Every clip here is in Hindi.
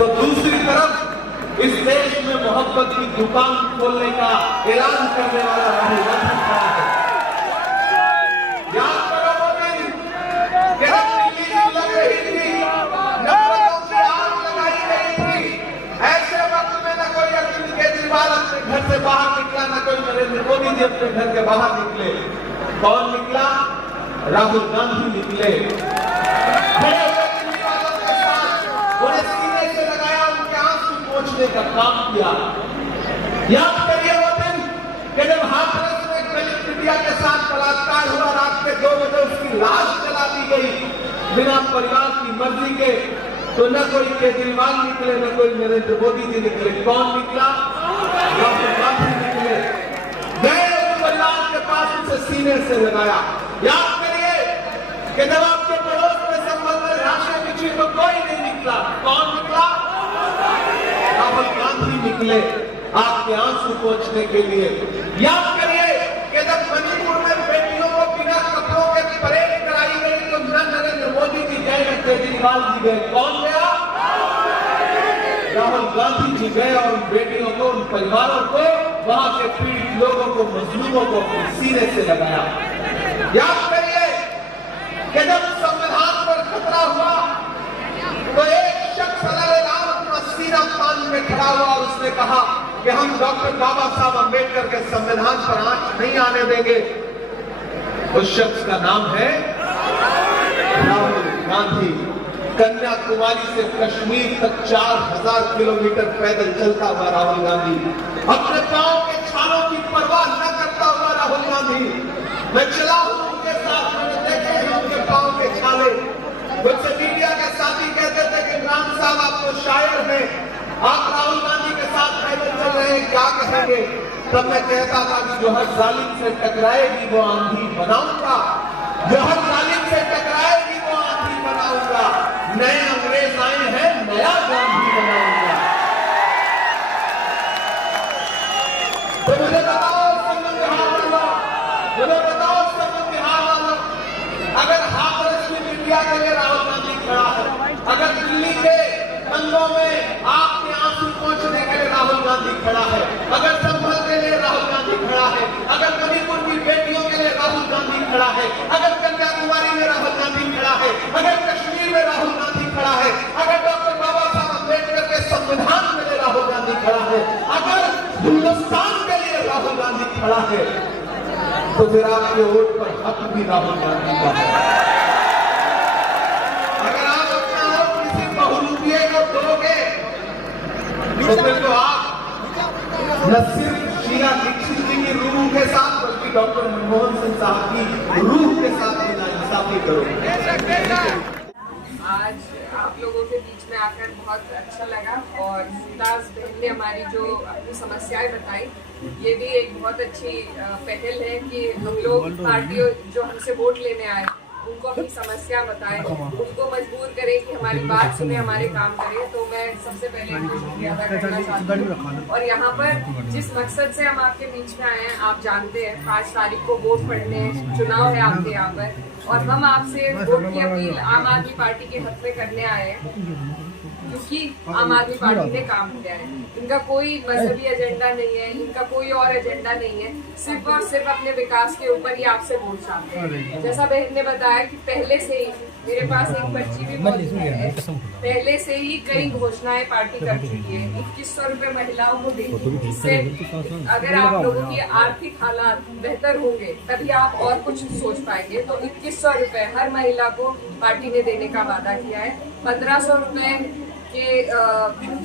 तो दूसरी तरफ इस देश में मोहब्बत की दुकान खोलने का ऐलान करने वाला राहुल गांधी खड़ा है। याद करो वो दिन कि जब दिल्ली लग रही थी, नफरतों की आग लगाई गई थी, ऐसे वक्त में न कोई अरविंद केजरीवाल अपने घर से बाहर निकला, न कोई नरेंद्र मोदी जी अपने घर के बाहर निकले। कौन निकला? राहुल गांधी निकले। उन्हें सीने से लगाया, उनके आंसू पोंछने का काम किया। याद करिए वो दिन कि जब हाथरस में दलित बिटिया के साथ बलात्कार हुआ, रात के 2 बजे उसकी लाश जला दी गई बिना परिवार की मर्जी के। तो न कोई केजरीवाल निकले, न कोई नरेंद्र मोदी जी निकले। कौन निकला? राहुल गांधी निकले। गए उस परिवार के पास, उसे सीने से लगाया। याद करिए कि जब आपके पड़ोस में संबंध में राशि बिछी तो कोई नहीं निकला। कौन निकला? राहुल गांधी निकले आपके आंसू पोंछने के लिए। याद करिए कि जब मणिपुर में बेटियों को बिना कपड़ों के परेड कराई गई तो न नरेंद्र मोदी जी गए, न केजरीवाल जी गए। कौन गया? राहुल गांधी जी गए और उन बेटियों को, उन परिवारों को, वहां के पीड़ित लोगों को, मजलूमों को अपने सीने से लगाया। याद करिए कि जब संविधान पर खतरा हुआ तो एक शख्स अलग-अलग अपना सीना तान में खड़ा हुआ और उसने कहा कि हम डॉक्टर बाबा साहब अम्बेडकर के संविधान पर आंच नहीं आने देंगे। उस शख्स का नाम है राहुल गांधी। कन्याकुमारी से कश्मीर तक 4000 किलोमीटर पैदल चलता हुआ राहुल गांधी, अपने पांव के छालों की परवाह न करता हुआ राहुल गांधी। मैं चला हूं उनके साथ, मैंने देखे हैं उनके पांव के छाले। मुझसे मीडिया के साथी कहते थे कि इमरान साहब आप तो शायर हैं, आप राहुल गांधी के साथ पैदल चल रहे हैं, क्या कहेंगे? तब मैं कहता था कि जो हर जालिम से टकराएगी वो आंधी बनाऊंगा, जो हर जालिम से टकराएगी वो आंधी बनाऊंगा। नए अंग्रेज आए हैं, नया गांधी बनाऊंगा। तो मुझे बताओ बिहार वाला, मुझे बताओ बिहार वाला, अगर हाथरस में इंडिया के लिए राहुल गांधी खड़ा है, अगर दिल्ली के दंगों में आपके आंसू पोंछने के लिए राहुल गांधी खड़ा है, अगर संभल के लिए राहुल गांधी खड़ा है, अगर मणिपुर की बेटियों के लिए राहुल गांधी खड़ा है, अगर कन्याकुमारी में राहुल गांधी खड़ा है, अगर कश्मीर में राहुल गांधी खड़ा है, अगर डॉक्टर बाबा साहब अम्बेडकर के संविधान के लिए राहुल गांधी खड़ा है, अगर हिंदुस्तान के लिए राहुल गांधी खड़ा है, तो फिर आपके वोट पर हक भी राहुल गांधी का है। अगर आप अपना वोट किसी बहुरूपिये को दोगे तो फिर तो आप न सिर्फ शीला दीक्षित जी की रूह के साथ बल्कि डॉक्टर मनमोहन सिंह साहब की रूह के साथ भी नाइंसाफी करोगे। आज आप लोगों के बीच में आकर बहुत अच्छा लगा और मुमताज बहन ने हमारी जो अपनी समस्याएं बताई, ये भी एक बहुत अच्छी पहल है कि हम लोग पार्टी जो हमसे वोट लेने आए उनको अपनी समस्या बताएं, उनको मजबूर करें कि हमारी बात सुने, हमारे काम करें। तो मैं सबसे पहले उनको शुक्रिया अदा करना चाहती हूँ। और यहाँ पर जिस मकसद से हम आपके बीच में आए हैं आप जानते हैं, 5 तारीख को वोट पड़ने, चुनाव है आपके यहाँ पर, और हम आपसे वोट की अपील आम आदमी पार्टी के हक में करने आए हैं क्योंकि आम आदमी पार्टी ने काम किया है। इनका कोई मजहबी एजेंडा नहीं है, इनका कोई और एजेंडा नहीं है, सिर्फ और सिर्फ अपने विकास के ऊपर ही आपसे वोट चाहते हैं। जैसा बहन ने बताया कि पहले से ही मेरे पास एक पर्ची भी मौजूद है, पहले से ही कई घोषणाएं पार्टी कर चुकी है। 2100 रुपए महिलाओं को देंगे, जिससे अगर आप लोगों की आर्थिक हालात बेहतर होंगे तभी आप और कुछ सोच पाएंगे। तो 2100 रुपए हर महिला को पार्टी ने देने का वादा किया है। 1500 रुपए के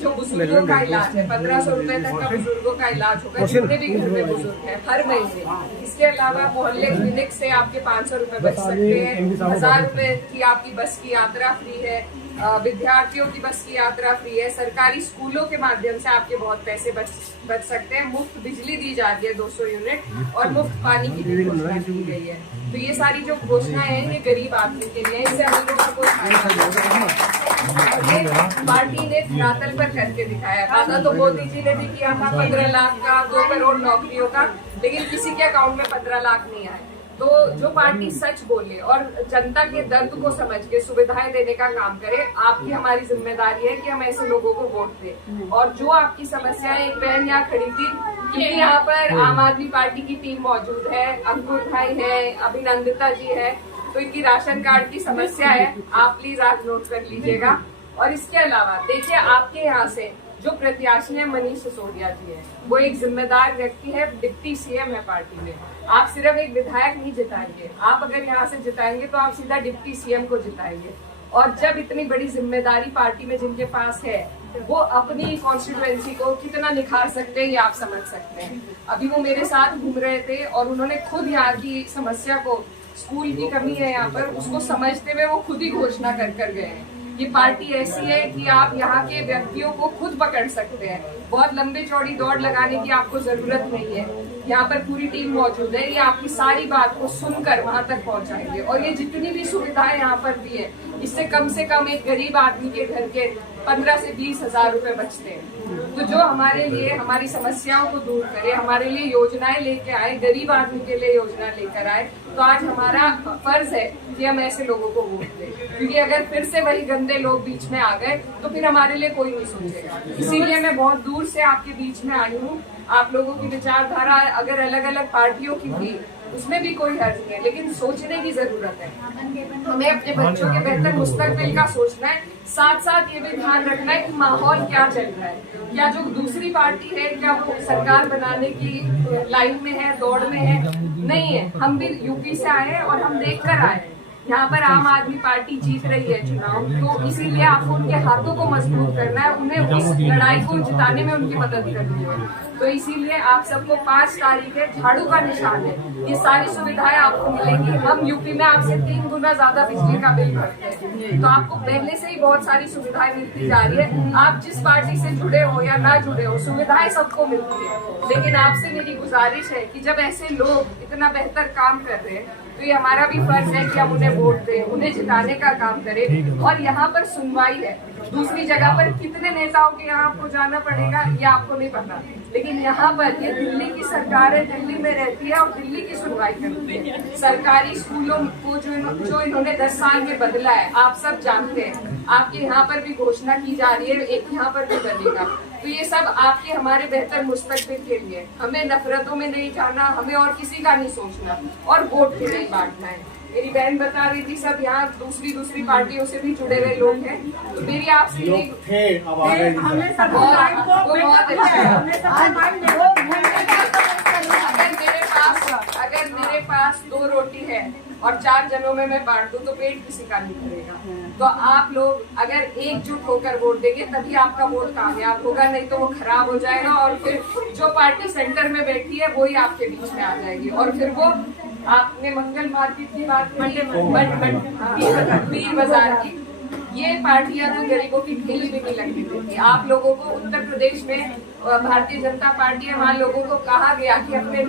जो बुजुर्गों का इलाज है, 1500 रुपए तक का बुजुर्गों का इलाज होगा जितने भी घर में बुजुर्ग हैं हर महीने। इसके अलावा मोहल्ले क्लिनिक से आपके 500 रुपए बच सकते हैं। 1000 रुपए की आपकी बस की यात्रा फ्री है, विद्यार्थियों की बस की यात्रा फ्री है, सरकारी स्कूलों के माध्यम से आपके बहुत पैसे बच सकते हैं। मुफ्त बिजली दी जाती है 200 यूनिट और मुफ्त पानी की भी घोषणा की गई है। तो ये सारी जो घोषणाएं हैं ये गरीब आदमी के लिए, इससे हम लोगों का कोई पार्टी ने धरातल पर करके दिखाया। वादा तो मोदी जी ने भी किया था 15 लाख का, 2 करोड़ नौकरियों का, लेकिन किसी के अकाउंट में 15 लाख नहीं आए। तो जो पार्टी सच बोले और जनता के दर्द को समझ के सुविधाएं देने का काम करे, आपकी हमारी जिम्मेदारी है कि हम ऐसे लोगों को वोट दें। और जो आपकी समस्याएं, एक बहन यहाँ खड़ी थी कि यहाँ पर आम आदमी पार्टी की टीम मौजूद है, अंकुर भाई है, अभिनंदिता जी है, तो इनकी राशन कार्ड की समस्या है, आप प्लीज आज नोट कर लीजिएगा। और इसके अलावा देखिए, आपके यहाँ से जो प्रत्याशी है मनीष सिसोदिया जी है, वो एक जिम्मेदार व्यक्ति है, डिप्टी सीएम है पार्टी में। आप सिर्फ एक विधायक नहीं जिताएंगे, आप अगर यहाँ से जिताएंगे तो आप सीधा डिप्टी सीएम को जिताएंगे। और जब इतनी बड़ी जिम्मेदारी पार्टी में जिनके पास है, वो अपनी कॉन्स्टिट्यूएंसी को कितना निखार सकते हैं ये आप समझ सकते हैं। अभी वो मेरे साथ घूम रहे थे और उन्होंने खुद यहाँ की समस्या को, स्कूल की कमी है यहाँ पर, उसको समझते हुए वो खुद ही घोषणा कर गए हैं। ये पार्टी ऐसी है कि आप यहाँ के व्यक्तियों को खुद पकड़ सकते हैं, बहुत लंबी चौड़ी दौड़ लगाने की आपको जरूरत नहीं है। यहाँ पर पूरी टीम मौजूद है, ये आपकी सारी बात को सुनकर वहां तक पहुंचाएंगे। और ये जितनी भी सुविधाएं यहाँ पर दी है, इससे कम से कम एक गरीब आदमी के घर के 15 से 20 हजार रुपए बचते हैं। तो जो हमारे लिए हमारी समस्याओं को दूर करे, हमारे लिए योजनाएं लेके आए, गरीब आदमी के लिए योजना लेकर आए, तो आज हमारा फर्ज है कि हम ऐसे लोगों को वोट दें। क्योंकि अगर फिर से वही गंदे लोग बीच में आ गए तो फिर हमारे लिए कोई नहीं सोचेगा। इसीलिए मैं बहुत दूर से आपके बीच में आई हूँ। आप लोगों की विचारधारा अगर अलग अलग पार्टियों की थी, उसमें भी कोई हर्ज नहीं है, लेकिन सोचने की जरूरत है। हमें अपने बच्चों के बेहतर मुस्तकबिल का सोचना है, साथ साथ ये भी ध्यान रखना है कि माहौल क्या चल रहा है। क्या जो दूसरी पार्टी है, क्या वो सरकार बनाने की लाइन में है, दौड़ में है? नहीं है। हम भी यूपी से आए हैं और हम देख कर आए हैं, यहाँ पर आम आदमी पार्टी जीत रही है चुनाव, तो इसीलिए आपको उनके हाथों को मजबूत करना है, उन्हें उस लड़ाई को जिताने में उनकी मदद करनी है। तो इसीलिए आप सबको 5 तारीख है, झाड़ू का निशान है, ये सारी सुविधाएं आपको मिलेंगी। हम यूपी में आपसे 3 गुना ज्यादा बिजली का बिल भरते हैं, तो आपको पहले से ही बहुत सारी सुविधाएं मिलती जा रही है। आप जिस पार्टी से जुड़े हो या ना जुड़े हो, सुविधाएं सबको मिलती है। लेकिन आपसे मेरी गुजारिश है कि जब ऐसे लोग इतना बेहतर काम कर रहे हैं, तो ये हमारा भी फर्ज है कि हम उन्हें वोट दें, उन्हें जिताने का काम करें। और यहाँ पर सुनवाई है, दूसरी जगह पर कितने नेताओं के यहाँ आपको जाना पड़ेगा ये आपको नहीं पता, लेकिन यहाँ पर ये दिल्ली की सरकार है, दिल्ली में रहती है और दिल्ली की सुनवाई करती है। सरकारी स्कूलों को जो इन्होंने 10 साल में बदला है, आप सब जानते हैं। आपके यहाँ पर भी घोषणा की जा रही है, एक यहाँ पर भी बनेगा। तो ये सब आपके हमारे बेहतर मुस्तकबिल के लिए। हमें नफरतों में नहीं जाना, हमें और किसी का नहीं सोचना और वोट भी नहीं बांटना है। मेरी बहन बता रही थी सब यहाँ दूसरी पार्टियों से भी जुड़े हुए लोग हैं, तो मेरी आपसे एक अगर मेरे पास 2 रोटी है और 4 जनों में मैं बांट दूं तो पेट किसी का नहीं भरेगा। तो आप लोग अगर एकजुट होकर वोट देंगे तभी आपका वोट कामयाब होगा, नहीं तो वो खराब हो जाएगा और फिर जो पार्टी सेंटर में बैठी है वही आपके बीच में आ जाएगी। और फिर वो आपने मंगल मार्केट की बात पीर बाजार की, ये पार्टियां तो गरीबों की ठेली भी नहीं लगती थी। आप लोगों को उत्तर प्रदेश में भारतीय जनता पार्टी है, वहाँ लोगों को कहा गया कि अपने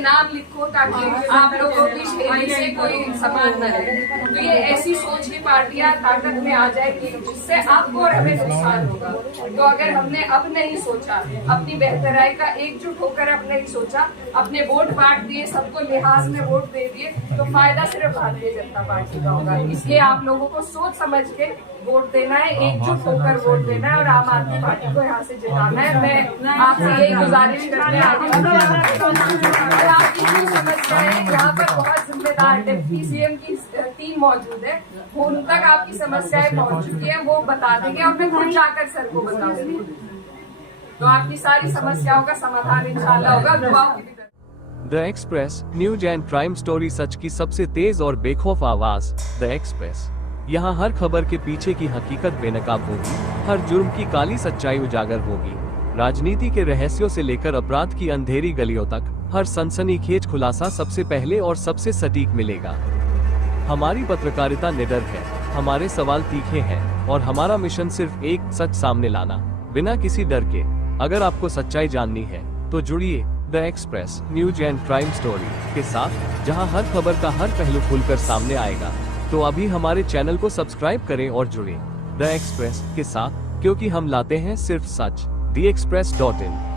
नाम लिखो ताकि आप लोगों की ठेली से कोई सामान न रहे। तो ये ऐसी सोच की पार्टियां ताकत में आ जाएगी जिससे आपको और हमें नुकसान होगा। तो अगर हमने अब नहीं सोचा, अपनी बेहतराई का एकजुट होकर अब नहीं सोचा, अपने वोट बांट दिए, सबको लिहाज में वोट दे दिए, तो फायदा सिर्फ भारतीय जनता पार्टी का होगा। इसलिए आप लोगों को सोच समझ के वोट देना है, एकजुट होकर वोट देना है और आम आदमी पार्टी को यहाँ से जिताना है। मैं आपसे यही गुजारिश करने आई हूँ। आपकी जो समस्या है, यहाँ पर बहुत जिम्मेदार डिप्टी सीएम की टीम मौजूद है, वो उन तक आपकी समस्याएं पहुँच चुकी है, वो बता देंगे और मैं खुद जाकर सर को बताऊंगी। तो आपकी सारी समस्याओं का समाधान इंशाल्लाह होगा। दुआओं की the Express, news and crime story, सच की सबसे तेज और बेखौफ आवाज। द एक्सप्रेस, यहाँ हर खबर के पीछे की हकीकत बेनकाब होगी, हर जुर्म की काली सच्चाई उजागर होगी। राजनीति के रहस्यों से लेकर अपराध की अंधेरी गलियों तक हर सनसनीखेज खुलासा सबसे पहले और सबसे सटीक मिलेगा। हमारी पत्रकारिता निडर है, हमारे सवाल तीखे हैं और हमारा मिशन सिर्फ एक सच सामने लाना, बिना किसी डर के। अगर आपको सच्चाई जाननी है तो जुड़िए the Express, news and crime story के साथ, जहां हर खबर का हर पहलू खुलकर सामने आएगा। तो अभी हमारे चैनल को सब्सक्राइब करें और जुड़ें द एक्सप्रेस के साथ, क्योंकि हम लाते हैं सिर्फ सच। theexpress.in